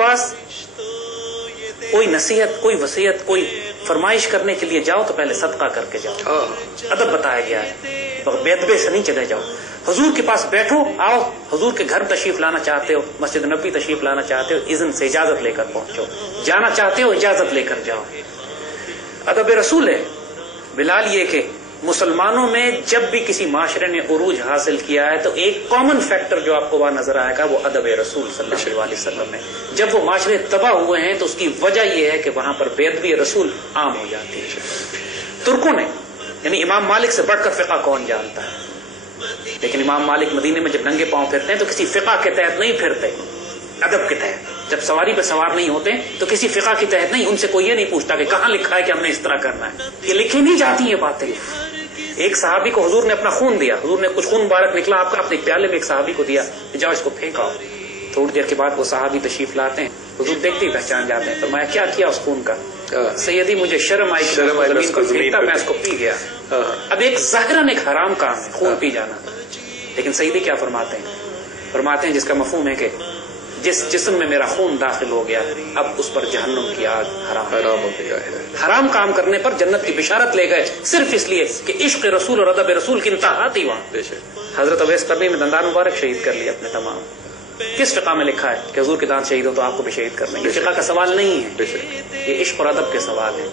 पास कोई नसीहत, कोई वसीयत, कोई फरमाइश करने के लिए जाओ तो पहले सदका करके जाओ। अदब बताया गया है, बेदबे से नहीं चले जाओ। हुजूर के पास बैठो, आओ, हुजूर के घर तशरीफ लाना चाहते हो, मस्जिद नबी तशरीफ लाना चाहते हो, इज़्न से इजाजत लेकर पहुंचो। जाना चाहते हो, इजाजत लेकर जाओ। अदब रसूल है। बिलाल ये कि मुसलमानों में जब भी किसी माशरे ने उरूज हासिल किया है तो एक कॉमन फैक्टर जो आपको वहां नजर आएगा वो अदब रसूल सल्लल्लाहु अलैहि वसल्लम है। जब वो माशरे तबाह हुए हैं तो उसकी वजह यह है कि वहां पर बेअदबी रसूल आम हो जाती है। तुर्कों ने, यानी इमाम मालिक से बढ़कर फिका कौन जानता है, लेकिन इमाम मालिक मदीने में जब नंगे पांव फिरते हैं तो किसी फिका के तहत नहीं फिरते, अदब के तहत। जब सवारी पे सवार नहीं होते तो किसी फिका के तहत नहीं, उनसे कोई ये नहीं पूछता कि कहां लिखा है कि हमने इस तरह करना है। ये लिखी नहीं जाती ये बातें। एक सहाबी को हुजूर ने अपना खून दिया, हुजूर ने कुछ खून मुबारक निकला आपका, अपने प्याले में एक सहाबी को दिया, जाओ इसको फेंकाओ। थोड़ी देर के बाद वो सहाबी तशरीफ लाते हैं, हुजूर देखते ही पहचान जाते हैं। फरमाया क्या किया उस खून का? सैयदी मुझे शर्म आई, जमीन पर फेंकता, मैं इसको पी गया। अब एक ज़ाहिरन एक हराम काम है खून पी जाना, लेकिन सैयदी क्या फरमाते हैं? फरमाते हैं जिसका मफहूम है कि जिस जिस्म में मेरा खून दाखिल हो गया अब उस पर जहन्नुम की आग हराम हो गया है। हराम काम करने पर जन्नत की बिशारत ले गए सिर्फ इसलिए कि इश्क रसूल और अदब रसूल की इंतहा थी वहां। हजरत अवैस करनी में दंदान मुबारक शहीद कर लिया अपने तमाम। किस फिका में लिखा है कि हुजूर के दांत शहीद हो तो आपको भी शहीद करना? ये फिका का सवाल नहीं है, ये इश्क और अदब के सवाल है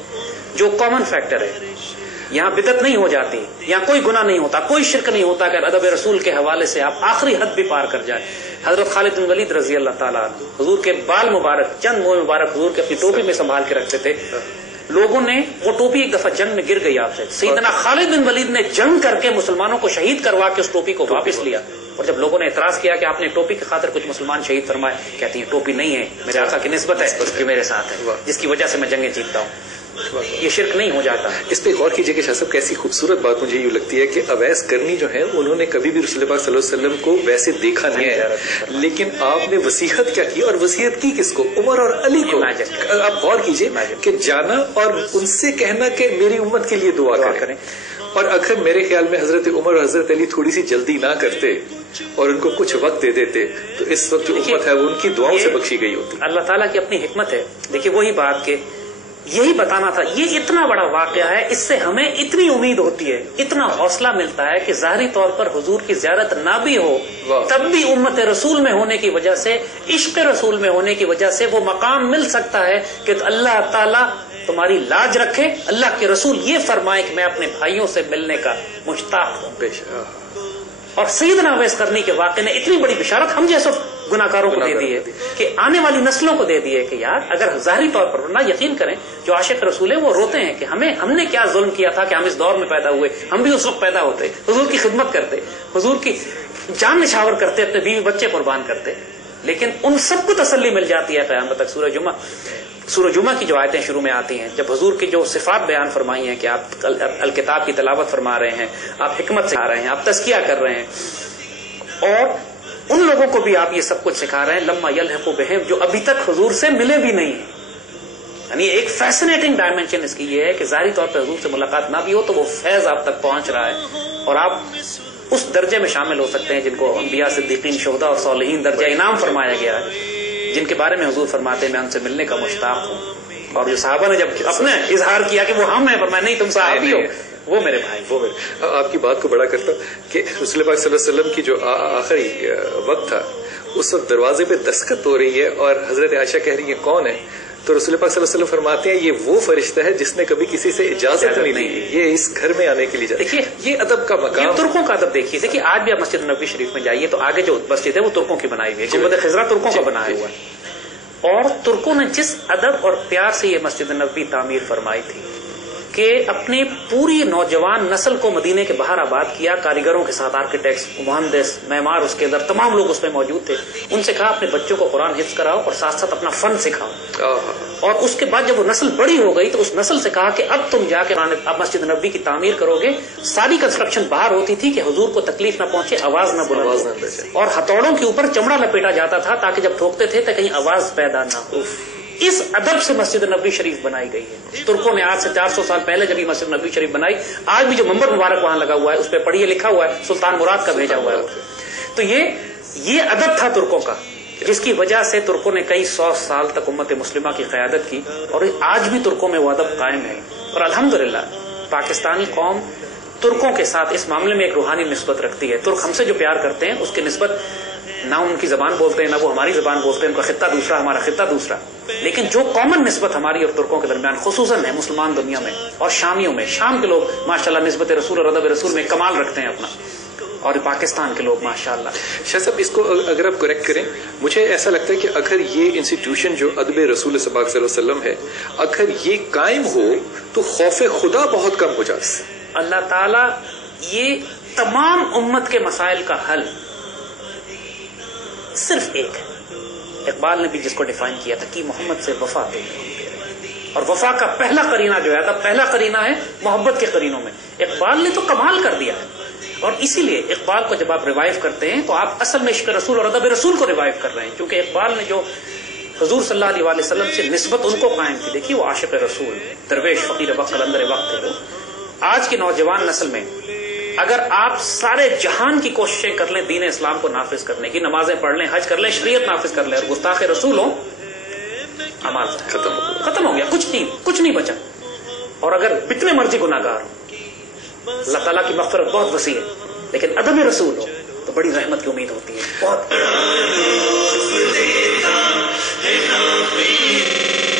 जो कॉमन फैक्टर है। यहाँ बिदत नहीं हो जाती, यहाँ कोई गुनाह नहीं होता, कोई शिरक नहीं होता कि अदब रसूल के हवाले से आप आखिरी हद भी पार कर जाए। हजरत खालिद बिन वलीद रजी अल्लाह ताला हुजूर के बाल मुबारक, चंद मोह मुबारक हुजूर के अपनी टोपी में संभाल के रखते थे। लोगों ने वो टोपी एक दफा जंग में गिर गई आपसे, सैयदना खालिद बिन वलीद ने जंग करके मुसलमानों को शहीद करवा के उस टोपी को वापस लिया। और जब लोगों ने एतराज किया कि आपने टोपी की खातिर कुछ मुसलमान शहीद फरमाए, कहती है टोपी नहीं है, मेरे आका की निस्बत है जो मेरे साथ है, जिसकी वजह से मैं जंगें जीतता हूँ। ये शिरक नहीं हो जाता। इस पे गौर कीजिए कि शाह साहब कैसी खूबसूरत बात मुझे यूँ लगती है कि अवैस करनी जो है उन्होंने कभी भी रसूल पाक सल्लल्लाहु अलैहि वसल्लम को वैसे देखा नहीं है, लेकिन आपने वसीयत क्या की, और वसीयत की किसको? उमर और अली को। आप गौर कीजिए कि जाना और उनसे कहना कि मेरी उम्मत के लिए दुआ करें। और अगर मेरे ख्याल में हजरत उमर और हजरत अली थोड़ी सी जल्दी ना करते और उनको कुछ वक्त दे देते तो इस वक्त जो उम्मत है वो उनकी दुआओं से बख्शी गई होती। अल्लाह ताला की अपनी हिकमत है। देखिए वही बात के यही बताना था, ये इतना बड़ा वाकया है, इससे हमें इतनी उम्मीद होती है, इतना हौसला मिलता है कि ज़ाहिरी तौर पर हुजूर की ज़ियारत ना भी हो तब भी उम्मत रसूल में होने की वजह से, इश्क रसूल में होने की वजह से वो मकाम मिल सकता है कि अल्लाह ताला तुम्हारी लाज रखे। अल्लाह के रसूल ये फरमाए कि मैं अपने भाइयों से मिलने का मुश्ताक हूँ। और सैयदना अवैस करनी के वाक़े ने इतनी बड़ी बिशारत हम जैसे गुनाहगारों को दे दी है कि आने वाली नस्लों को दे दी है कि यार अगर ज़ाहिरी तौर पर ना यकीन करें, जो आशिक रसूल है वो रोते हैं कि हमने क्या जुल्म किया था कि हम इस दौर में पैदा हुए, हम भी उस वक्त पैदा होते, हुजूर की खिदमत करते, हुजूर की जान निछावर करते, अपने बीवी बच्चे कुर्बान करते, लेकिन उन सबको तसल्ली मिल जाती है क़यामत तक। सूरह जुमा की जो आयतें शुरू में आती हैं, जब हुजूर की जो सिफात बयान फरमाई हैं कि आप अल किताब की तलावत फरमा रहे हैं, आप हिकमत सिखा रहे हैं, आप तज़किया कर रहे हैं, और उन लोगों को भी आप ये सब कुछ सिखा रहे हैं लम्मा यल्हक़ु बिहिम, जो अभी तक हुजूर से मिले भी नहीं है। यानी एक फैसिनेटिंग डायमेंशन इसकी ये है कि ज़ाहिरी तौर पर हुजूर से मुलाकात ना भी हो तो वो फैज आप तक पहुंच रहा है और आप उस दर्जे में शामिल हो सकते हैं जिनको अंबिया, सिद्दीकीन, शुहदा और सालिहीन दर्जा इनाम फरमाया गया है, जिनके बारे में हुजूर फरमाते हैं मैं उनसे मिलने का मुश्ताक हूँ। और जो सहाबा ने जब अपने इजहार किया कि वो हम हैं, फरमाया नहीं तुम सहाबी हो, वो मेरे भाई, वो मेरे। आपकी बात को बड़ा करता कि रसूल पाक सल्लल्लाहु अलैहि वसल्लम की जो आखिरी वक्त था उस वक्त दरवाजे पे दस्तखत हो रही है और हजरत आयशा कह रही है कौन है, तो रसूल पाक सल्लल्लाहु अलैहि वसल्लम फरमाते हैं ये वो फरिश्ता है जिसने कभी किसी से इजाजत नहीं ली, ये इस घर में आने के लिए जाता। देखिए ये अदब का मकाम, ये तुर्कों का अदब देखिए। देखिए आज भी आप मस्जिद नबवी शरीफ में जाइए तो आगे जो मस्जिद है वो तुर्कों की बनाई हुई है, गुंबद खिजरा तुर्कों का बनाया हुआ है, और तुर्कों ने जिस अदब और प्यार से ये मस्जिद नबवी तामीर फरमाई थी कि अपनी पूरी नौजवान नस्ल को मदीने के बाहर आबाद किया, कारीगरों के साथ, आर्किटेक्ट्स, मुहंदिस, मेमार उसके अंदर तमाम लोग उसमें मौजूद थे। उनसे कहा अपने बच्चों को कुरान हिफ्ज कराओ और साथ साथ अपना फन सिखाओ। और उसके बाद जब वो नस्ल बड़ी हो गई तो उस नस्ल से कहा कि अब तुम जाके अब मस्जिद नबवी की तामीर करोगे। सारी कंस्ट्रक्शन बाहर होती थी कि हुजूर को तकलीफ ना पहुंचे, आवाज न बुलंद हो, और हथौड़ों के ऊपर चमड़ा लपेटा जाता था ताकि जब ठोकते थे तो कहीं आवाज पैदा ना हो। इस अदब से मस्जिद नबवी शरीफ बनाई गई है। तुर्कों ने आज से 400 साल पहले जब ये मस्जिद नबवी शरीफ बनाई, आज भी जो मंबर मुबारक वहां लगा हुआ है उस पर पढ़िए लिखा हुआ है सुल्तान मुराद का भेजा हुआ है। तो ये अदब था तुर्कों का جس کی وجہ سے ترکوں نے کئی 100 سال تک امت مسلمہ کی قیادت کی، اور آج بھی ترکوں میں وہ ادب قائم ہے. اور الحمدللہ پاکستانی قوم ترکوں کے ساتھ اس معاملے میں ایک روحانی نسبت رکھتی ہے. ترک ہم سے جو پیار کرتے ہیں اس کی نسبت نہ ان کی زبان بولتے ہیں نہ وہ ہماری زبان بولتے ہیں، ان کا خطہ دوسرا ہمارا خطہ دوسرا، لیکن جو کامن نسبت ہماری اور ترکوں کے درمیان خصوصاً ہے مسلمان دنیا میں اور شامیوں میں، شام کے لوگ ماشاءاللہ نسبت رسول اور ادب رسول میں کمال رکھتے ہیں اپنا، اور پاکستان کے لوگ ماشاءاللہ. شاہ صاحب اس کو اگر آپ کریکٹ کریں، مجھے ایسا لگتا ہے کہ اگر یہ انسٹیٹیوشن جو ادب رسول صلی اللہ علیہ وسلم ہے اگر یہ قائم ہو تو خوف خدا بہت کم ہو جاتا ہے. اللہ تعالیٰ یہ تمام امت کے مسائل کا حل صرف ایک ہے. اقبال نے بھی جس کو ڈیفائن کیا تھا کہ محمد سے وفا تو، اور وفا کا پہلا قرینہ جو ہے پہلا قرینہ ہے محبت کے قرینوں میں. اقبال نے تو کمال کر دیا ہے، اور اسی لیے اقبال کو جب آپ ریوائیو کرتے ہیں تو آپ اصل میں عشق رسول اور ادب رسول کو ریوائیو کر رہے ہیں، کیونکہ اقبال نے جو حضور صلی اللہ علیہ وسلم سے نسبت ان کو قائم کی. دیکھیے وہ عاشق رسول، درویش، فقیر وقت، قلندر وقت ہے. وہ آج کی نوجوان نسل میں اگر آپ سارے جہان کی کوششیں کر لیں دین اسلام کو نافذ کرنے کی، نمازیں پڑھ لیں، حج کر لیں، شریعت نافذ کر لیں، اور گستاخ رسول ہوں، اعمال ختم ہو گیا، کچھ نہیں بچا. اور اگر کتنے مرضی گناہگار ہوں، اللہ تعالیٰ کی مغفرت بہت وسیع ہے، لیکن ادب رسول ہو تو بڑی رحمت کی امید ہوتی ہے. بہت